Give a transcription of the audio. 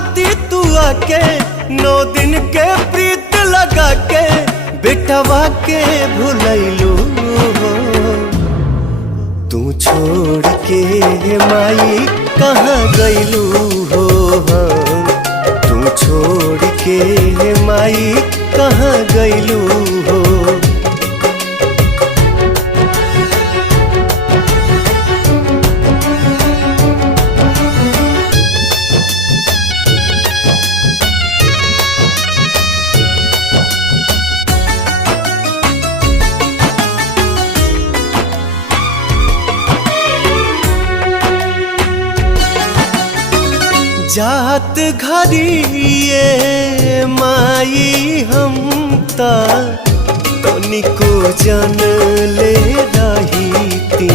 खाती तू आके 9 दिन के प्रीत लगा के बेटवा के भुलैलू हो। तू छोड़ के माई कहाँ गैलू हो। तू छोड़ के माई कहाँ गैलू हो। जात घरिए माई हम तनिको जन ले रही ती।